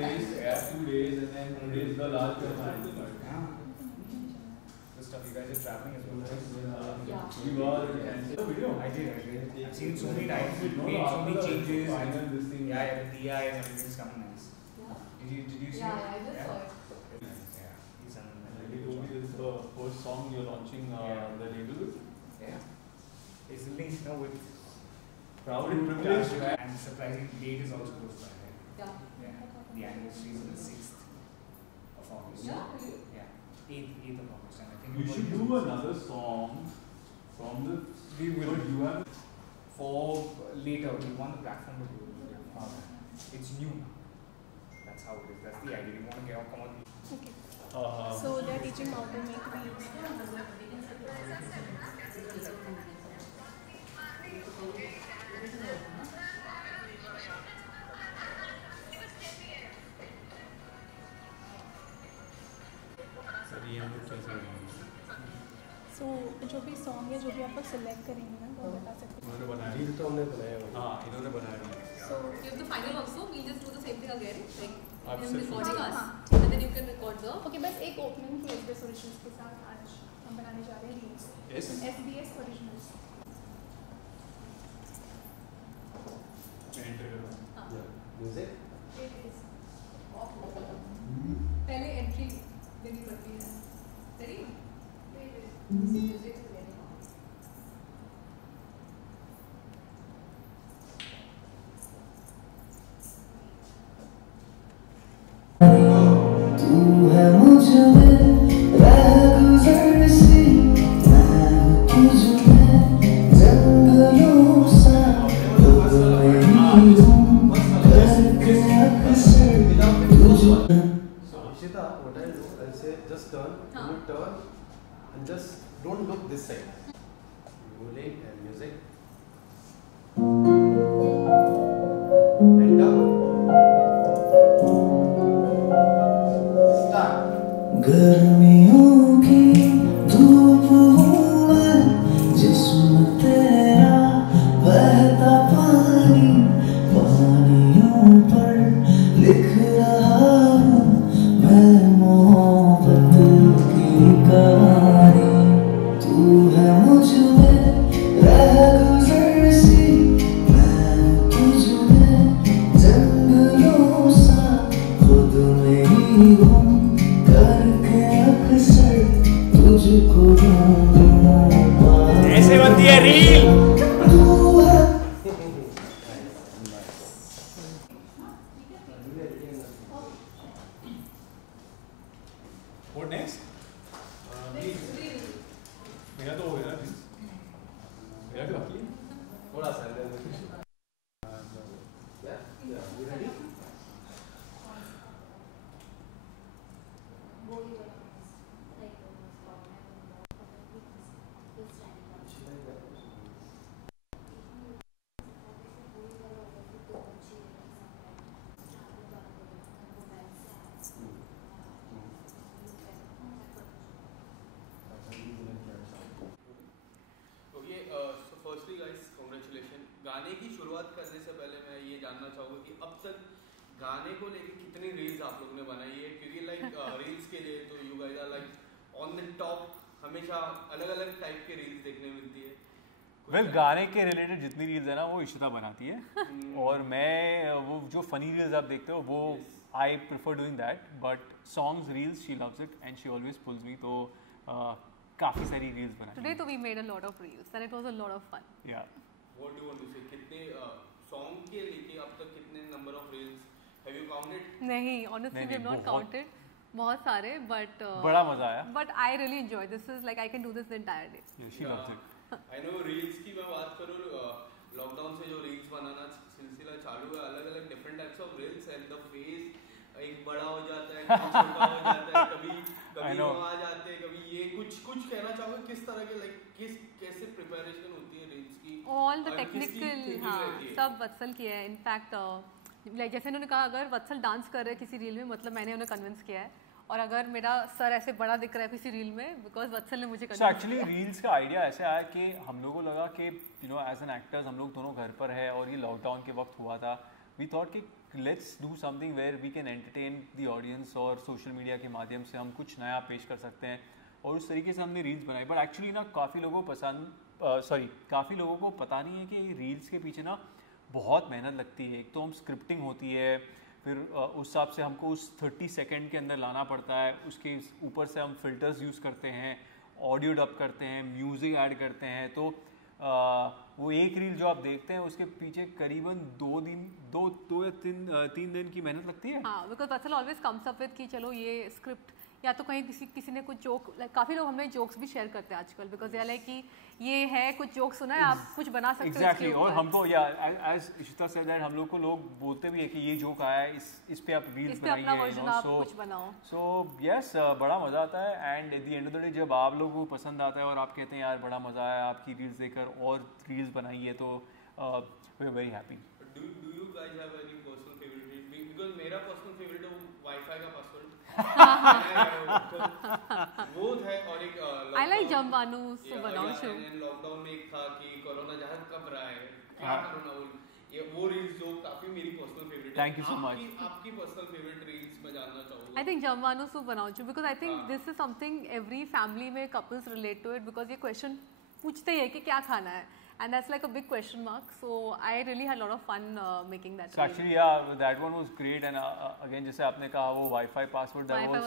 days, yeah, 2 days, and then today is the last day of my annual leave. This stuff, you guys are traveling as well, right? Yeah. We were, and the video. I did. I've seen it so many times. We've made so many changes. Final, this thing. Yeah, the DI and everything's coming nice. Did you see it? I just saw it. Yeah, he's done Like he told me this is the first song you're launching the label with. Yeah. It's linked, you know, with Proud and privileged. and surprising date is also close by, right? Yeah. Yeah. The anniversary is on the 6th of August. Yeah. Yeah. 8th of August, and I think We should do another song from the. We will. But you have. For later, we want the platform to do it. It's new. That's how it is. That's the idea. We want to come on. Okay. So they're teaching how to make reels. So जो भी song है जो भी आप लोग select करेंगे ना वो बता सकते हैं. इन्होंने बनाया. रील तो हमने बनाया हुआ. हाँ, इन्होंने बनाया. So You have the final also. We'll just do the same thing again, like Absolutely. him recording us, हाँ. and then you can record the. Okay बस एक ओपनिंग थी SBS ओरिजिनल्स के साथ आज हम बनाने जा रहे हैं reels. Yes. SBS originals. Enter करो. हाँ. म्यूजिक. पहले एंट्री देनी पड़ती है. Ready? Music is ready. तू है मुझ में रह गुजर सी, मैं तुझ में जंगलों सा हो रही हूँ करके अक्सर तुझ. So Ishita, what I'll do, I'll say just turn, you turn, and just don't look this side. Rolling and music. And down. Start. गर्मियों की धूप हूँ मैं, जिस्म तेरा बहता पानी, पानियों पर लिख रहा हूँ मैं मोहब्बत की कहानी. तू है मुझ में रह गुजर सी, मैं तुझ में जंगलों सा खुद में ही गुम करके अक्सर तुझको ढूंढूं. ऐसे बनती है रील. तू है. What next? मेरा तो हो गया ना. मेरा भी बाकी है. थोड़ा सा Yeah, you ready? Okay so firstly guys congratulation. गाने की शुरुआत करने से पहले मैं ये जानना चाहूँगा कि अब तक गाने को लेके कितनी रील्स आप लोगों ने बनाई है, क्योंकि लाइक रील्स के लिए तो you guys are like on the top. हमेशा अलग अलग टाइप के रील्स देखने मिलती है. वेल गाने के रिलेटेड जितनी रील्स है ना वो इशिता बनाती है और मैं वो जो फनी रील्स आप देखते हो वो I prefer doing that, but songs reels she loves it and she always pulls me. तो काफ़ी सारी रील्स बनाई. Today, we made a lot of reels, and it was a lot of fun. या what do want to से कितने song के लेके अब तक कितने number of reels have you counted? नहीं, honestly, we have not counted. बहुत सारे, but बड़ा मजा आया. But I really enjoy. This is like I can do this the entire day. She loves it. I know reels की मैं बात करूँ, लॉकडाउन से जो रील्स बनाना सिलसिला चालू है, अलग अलग different types of reels and the face एक बड़ा हो जाता है, कभी छोटा हो जाता है, कभी वहाँ आ जाते हैं, कभी ये कुछ कहना चाहोगे किस तरह के लाइक कैसे प्रिपरेशन होती है रील्स की? ऑल द टेक्निकल, हाँ सब वत्सल किया है. इनफैक्ट लाइक जैसे उन्होंने कहा अगर वत्सल डांस कर रहे हैं किसी रील में, मतलब मैंने उन्हें कन्विंस किया है. और अगर मेरा सर ऐसे बड़ा दिख रहा है किसी रील में, बिकॉज वत्सल ने मुझे सो एक्चुअली रील्स का आइडिया ऐसे आया कि हम लोगों को लगा कि you know as an actors हम लोग दोनों घर पर है और ये लॉकडाउन के वक्त हुआ था. वी थॉट कि let's do something where we can entertain the audience और सोशल मीडिया के माध्यम से हम कुछ नया पेश कर सकते हैं, और उस तरीके से हमने रील्स बनाई. बट एक्चुअली ना काफ़ी लोगों को पता नहीं है कि रील्स के पीछे ना बहुत मेहनत लगती है. एक तो हम स्क्रिप्टिंग होती है, फिर उस हिसाब से हमको उस 30 सेकेंड के अंदर लाना पड़ता है, उसके ऊपर से हम फिल्टर्स यूज़ करते हैं, ऑडियो डब करते हैं, म्यूज़िक ऐड करते हैं. तो वो एक रील जो आप देखते हैं उसके पीछे करीबन 2 या 3 दिन की मेहनत लगती है. हाँ, because Vatsal always comes up with कि चलो ये स्क्रिप्ट, या तो कहीं किसी ने कुछ जोक, लाइक काफ़ी लोग हमें जोक्स भी शेयर करते हैं आजकल, बिकॉज ये लाइक कि ये है कुछ जोक सुना है, आप कुछ बना सकते हो. एग्जैक्टली. और हमको या एज इशिता सेड दैट हम लोग को लोग बोलते भी है कि ये जोक आया है, इस पे आप रील्स बनाइए, अपना वर्जन आप कुछ बनाओ. सो यस, बड़ा मज़ा आता है. And at the end of the day जब आप लोगों को पसंद आता है और आप कहते हैं यार बड़ा मज़ा आया आपकी रील्स देखकर और रील्स बनाइए, तो we are very happy. Do you guys have any personal favorite? Because मेरा personal favorite है वाईफाई का पासवर्ड. वो है. और एक I like जम्बानू सो बनाओ शो. लॉकडाउन में एक था कि कोरोना जहाँ कब रहा है, क्या कोरोना वो रील्स जो काफी मेरी पर्सनल फेवरेट है. Thank you so much. आपकी पर्सनल फेवरेट रील्स मैं जानना चाहूँगा. आई थिंक जम्बानू सो बनाओ show, because I think this is something every family में couples relate to it, because ये क्वेश्चन पूछते ही है कि क्या खाना है. And that's like a big question mark. So I really had a lot of fun making that. So actually, yeah, that one was great. And again, जैसे आपने कहा वो Wi-Fi password, that was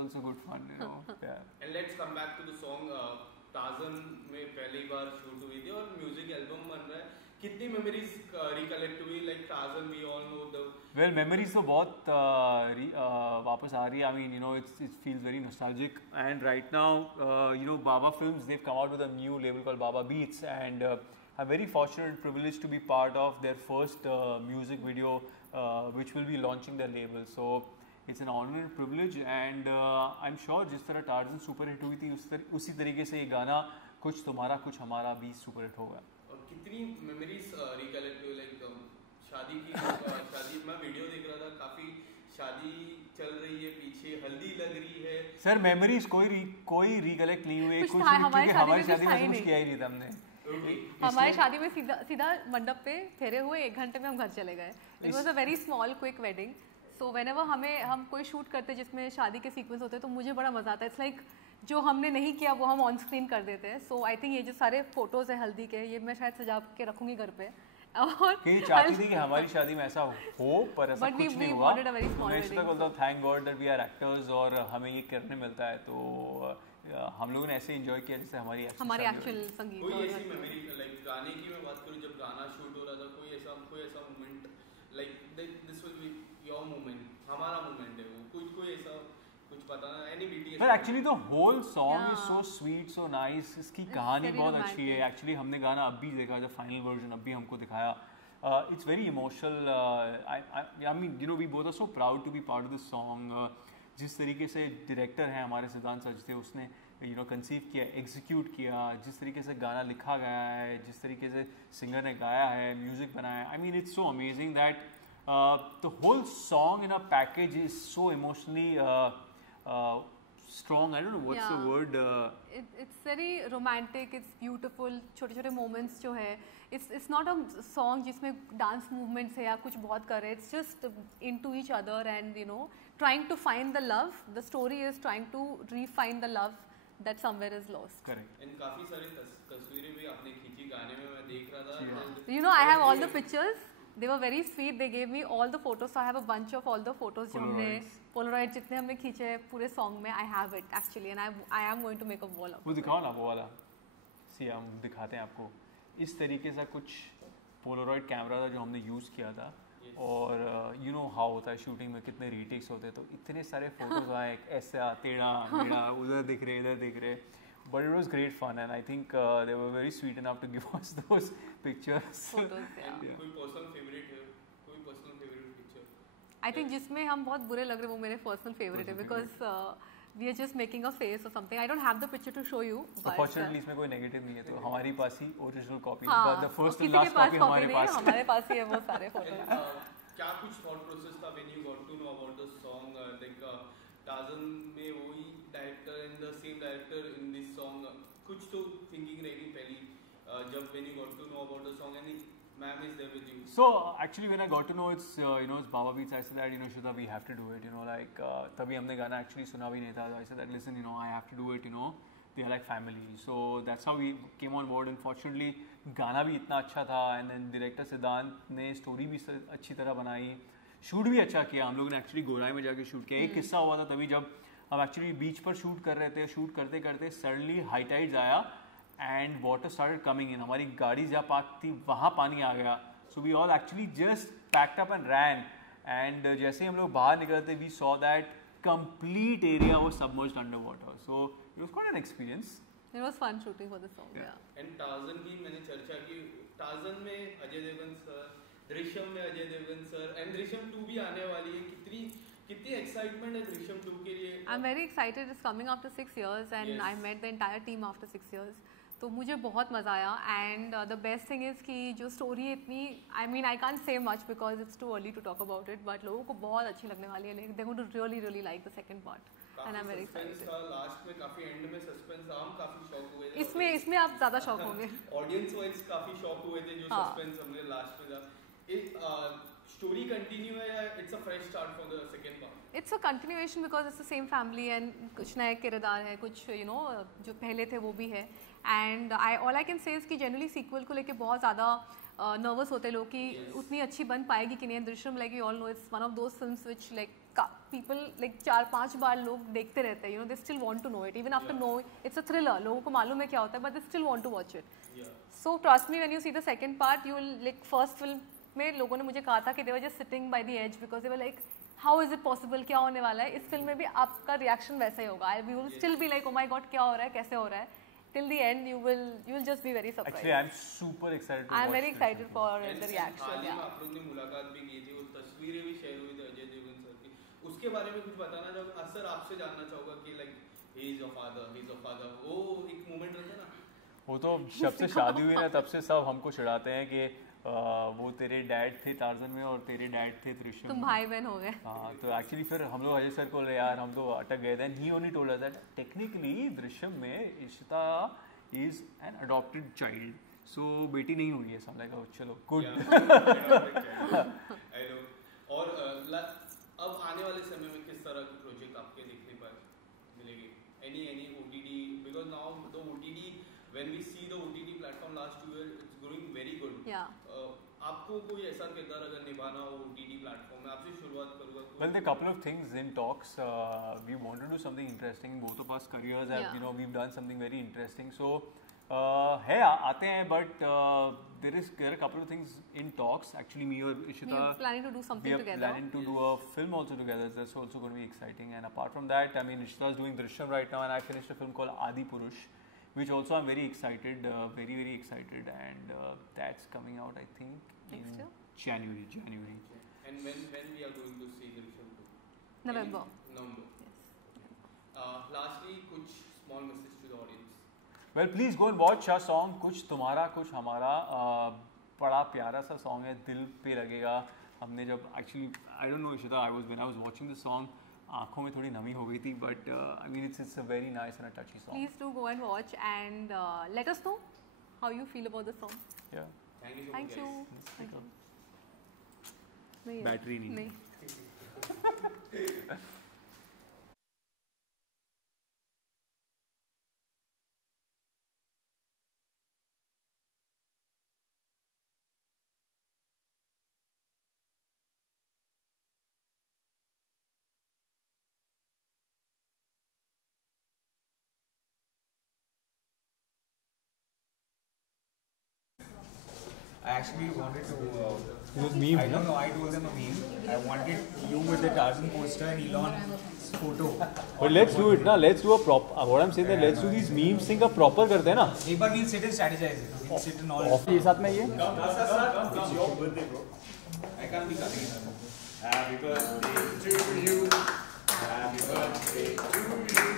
also good fun, you know. Yeah. And let's come back to the song. Tarzan में पहली बार shoot हुई थी और music album बन रहा है. कितनी मेमोरीज रिकलेक्ट हुई, like Tarzan we all know the well memories तो बहुत वापस आ रही है. I mean you know it feels very nostalgic. And right now you know Baba films, they have come out with a new label called Baba beats, and I am very fortunate privilege to be part of their first music video which will be launching their label. So it's an honour privilege, and I am sure जिस तरह torsion super hit हुई थी उसी तरीके से ये गाना कुछ तुम्हारा कुछ हमारा भी सुपर हिट होगा. कितनी मेमोरीज रिकलेक्ट हुई, लाइक शादी की शादी मैं वीडियो देख रहा था, काफी शादी चल रही है, पीछे हल्दी लग रही है. सर मेमोरीज कोई रिकलेक्ट नहीं हुई, कुछ हमारी शादी में कुछ किया ही नहीं था हमने. हमारी शादी में सीधा मंडप पे फेरे हुए, 1 घंटे में हम घर चले गए. It was a very small quick wedding. So whenever हम कोई शूट करते जिसमें शादी के सीक्वेंस होते हैं तो मुझे बड़ा मजा आता है. इट्स लाइक जो हमने नहीं किया वो हम ऑन स्क्रीन कर देते हैं. सो आई थिंक ये जो सारे फोटोज है हल्दी के, ये मैं शायद सजा के रखूंगी घर पे. और चाहती थी कि हमारी शादी में ऐसा हो, पर ऐसा कुछ नहीं हुआ. मैं बोलता हूँ thank god that we are actors और हमें ये करने मिलता है. तो हम लोगों ने ऐसे एंजॉय किया जैसे हमारी एक्चुअल संगीत. कोई ऐसी मेमोरी, लाइक गाने की मैं बात करूँ, जब गाना शूट हो रहा था, कोई ऐसा moment like this will be your moment, हमारा मोमेंट है वो, कोई ऐसा कुछ पता ना. Any BTS. But actually the whole song is so sweet, so nice. इसकी कहानी बहुत अच्छी है. Actually हमने गाना अभी देखा, जब फाइनल वर्जन अभी हमको दिखाया. It's very emotional. I mean you know we both are so proud to be part of this song. जिस तरीके से डायरेक्टर हैं हमारे सिद्धांत सचदेव, उसने you know कंसीव किया, एग्जीक्यूट किया, जिस तरीके से गाना लिखा गया है, जिस तरीके से सिंगर ने गाया है, म्यूजिक बनाया. I mean it's so amazing that the whole song in a package is so emotionally strong. I don't know what's the word. It's very romantic. It's beautiful. छोटे-छोटे moments जो है, it's not a song जिसमें dance movements है या कुछ बहुत कर रहे हैं. It's just into each other and you know trying to find the love. The story is trying to refine the love that somewhere is lost. Correct. And काफी सारी तस्वीरें भी आपने खींची गाने में, मैं देख रहा था. You know I have all the pictures. They were very sweet. They gave me all the photos. So I have a bunch of all the photos जो हमने Polaroid जितने हमने खींचे हैं पूरे song में. I have it actually, and I am going to make a wall of it. वो दिखाओ ना वो वाला. See हम दिखाते हैं आपको. इस तरीके से कुछ Polaroid कैमरा था जो हमने यूज़ किया था. और you know how होता है शूटिंग में, कितने रीटेक्स होते हैं, तो इतने सारे फोटोज आए, ऐसा टेढ़ा मेढ़ा, उधर दिख रहे, इधर दिख रहे. But it was great fun, and I think they were very sweet enough to give us those pictures. Photos, yeah. कोई personal favorite है? कोई personal favorite picture? I think जिसमें हम बहुत बुरे लग रहे हैं वो मेरे personal favorite है, because we are just making a face or something. I don't have the picture to show you. Fortunately इसमें कोई negative नहीं है, तो हमारी पास ही original copy, the first किसी and last के पास copy हमारे पास. हमारे पास ही है वो सारे photos. क्या कुछ thought process था when you got to know about the song? Like Tarzan में वही director and the same director in this song, कुछ तो thinking रही पहली जब when you got to know about the song, and Ma'am is there with you. So actually when I got to know it's it's Baba Beats, I said that Shudha, we have to do it, like तभी हमने गाना actually सुना भी नहीं था. I said that listen, I have to do it, they are like family. So that's how we came on board. Unfortunately गाना भी इतना अच्छा था, and then director सिद्धांत ने story भी अच्छी तरह बनाई, शूट भी अच्छा किया. हम लोगों ने एक्चुअली गोराई में जाके शूट किया. एक किस्सा हुआ था तभी जब हम एक्चुअली बीच पर शूट कर रहे थे. शूट करते करते सडनली हाई टाइड्स आया and water started coming in. हमारी गाड़ी जहाँ पार्क थी वहाँ पानी आ गया. So we all actually just packed up and ran. And जैसे ही हम लोग बाहर निकले थे we saw that complete area was submerged under water. So it was quite an experience. It was fun shooting for the song. Yeah. And Tarzan की मैंने चर्चा की. Tarzan में अजय देवगन सर, दृश्यम में अजय देवगन सर, एंड दृश्यम 2 भी आने वाली है. कितनी एक्साइटमेंट है दृश्यम 2 के लिए? I'm very excited. It's coming after 6 years and Yes. I met the entire team after 6 years. तो मुझे बहुत मज़ा आया. And the best thing is कि जो स्टोरी इतनी I can't say much because it's too early to talk about it, but लोगों को बहुत अच्छी लगने वाली है. They going to really like the second part and I am very excited. Last में काफी एंड में सस्पेंस था, हम काफी शॉक हुए थे. इसमें आप ज़्यादा शॉक होंगे. ऑडियंस वाइज काफी शॉक हुए थे जो सस्पेंस हमने लास्ट में था. स्टोरी कंटिन्यू है या it's a fresh start for the second part? It's a continuation because it's the same family and कुछ नए किरदार है, कुछ जो पहले थे वो भी है. And all I can say is कि जनरली सीक्वल को लेके बहुत ज़्यादा नर्वस होते लोग कि उतनी अच्छी बन पाएगी कि नहीं. Drishyam like you all know it's one of those films which like people like 4-5 बार लोग देखते रहते हैं. They still want to know it even after no. It's a thriller, लोगों को मालूम है क्या होता है but they still want to watch it. So trust me when you see the second part you will like first film में लोगों ने मुझे कहा था कि they were just sitting by the edge because they were like how is it possible, क्या होने वाला है. इस फिल्म में भी आपका रिएक्शन वैसा ही होगा. I will still be like oh my God क्या हो रहा है, कैसे हो रहा है. Till the end, you will just be very surprised. Actually, I'm super excited. I'm very excited for the reaction. Yeah. आप लोग ने मुलाकात भी की थी, वो तस्वीरें भी शेयर हुई थी अजय देवगन सर की. उसके बारे में कुछ बताना चाहोगे? सर आपसे जानना चाहूँगा कि like he is your father. वो एक मोमेंट रहता है ना. वो तो जब से शादी हुई ना तब से सब हमको चिढ़ाते हैं कि वो तेरे डैड थे टार्जन में और तेरे डैड थे दृश्यम. तुम भाई बहन हो गए. हाँ, तो एक्चुअली फिर हम लोग अजय सर को यार हम तो अटक गए थे. He only told us that technically Drishyam में Ishita is an adopted child. So बेटी नहीं हुई है. सब लाइक चलो गुड. और अब आने वाले समय में किस तरह के प्रोजेक्ट आपके देखने पर मिलेंगे? Any OTT because now the OTT when we see the OTT platform last year it's growing very good. आपको कोई ऐसा किरदार अगर निभाना हो OTT प्लेटफॉर्म में, आपसे शुरुआत करूँगा. Well, there are a couple of things in talks. We want to do something interesting. Both of us careers have, we've done something very interesting. So, है आते हैं, but there are a couple of things in talks. Actually, me or Ishita, we are planning to do something together. We are planning to do a film also together. That's also going to be exciting. And apart from that, I mean, Ishita is doing Drishyam right now, and I finished a film called Adi Purush, which also I'm very excited, very excited, and that's coming out I think in January. And when we are going to see Drishyam 2? November. Yes. Lastly, कुछ small message to the audience. Well, please go and watch our song कुछ तुम्हारा कुछ हमारा. बड़ा प्यारा सा song है, दिल पे लगेगा. हमने जब actually I don't know Ishita, when I was watching the song आँखों में थोड़ी नमी हो गई थी, but I mean it's a very nice and a touchy song. Please do go and watch and let us know how you feel about the song. Yeah. Thank you so much, Thank you. Battery नहीं. I actually wanted to. It was meme. I don't know. I told them a meme. I wanted you with the Tarzan poster and Elon's photo. But let's do it ना. Let's do a proper. What I'm saying that let's do these memes thing का proper करते हैं ना. एक बार we'll sit and strategize it. We'll sit and all. ये साथ में ये. It's your birthday, bro. I can't be coming. Happy birthday to you. Happy birthday to you.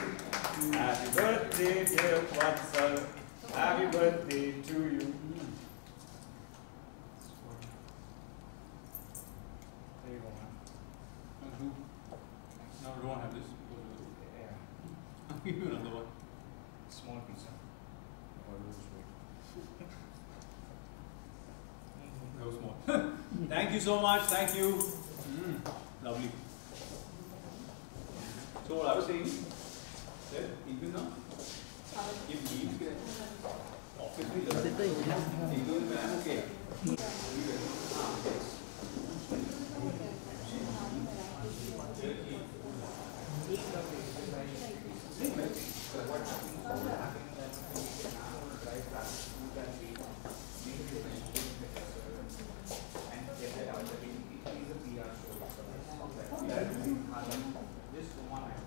Happy birthday, dear Watson. Happy birthday to you. No, don't have this. Yeah. I'll give you another one. Small pizza. Always wait. so much. Thank you. Lovely. So what I was saying, that even now, if needs get obviously okay.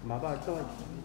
Baba 8